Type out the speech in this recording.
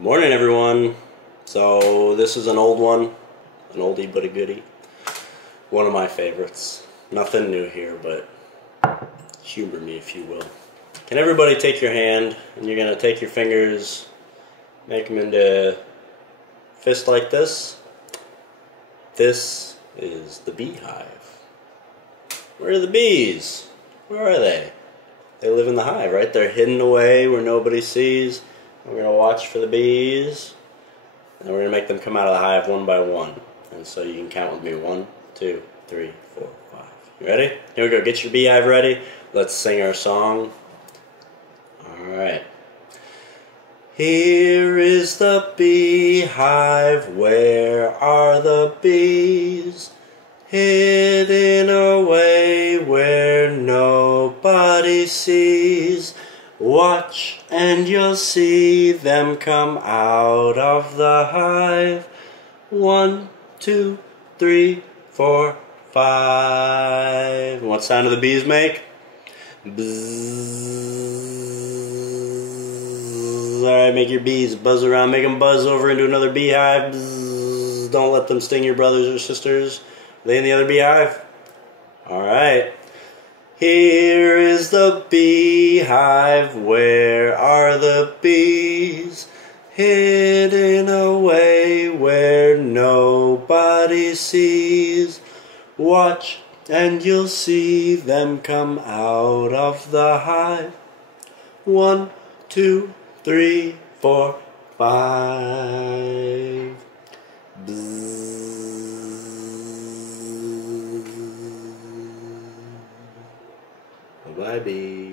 Morning, everyone. So this is an old one, an oldie but a goodie. One of my favorites. Nothing new here, but humor me if you will. Can everybody take your hand, and you're going to take your fingers, make them into fist like this. This is the beehive. Where are the bees? Where are they? They live in the hive, right? They're hidden away where nobody sees. We're going to watch for the bees, and we're going to make them come out of the hive one by one. And so you can count with me. 1, 2, 3, 4, 5. You ready? Here we go. Get your beehive ready. Let's sing our song. Alright. Here is the beehive. Where are the bees? Hidden away where nobody sees. Watch and you'll see them come out of the hive. 1, 2, 3, 4, 5. What sound do the bees make? Bzzz. Alright, make your bees buzz around. Make them buzz over into another beehive. Bzzz. Don't let them sting your brothers or sisters. Are they in the other beehive? Alright. Here is the beehive. Where are the bees? Hidden away where nobody sees. Watch and you'll see them come out of the hive. 1, 2, 3, 4, 5. Bzzz. Bye, bee.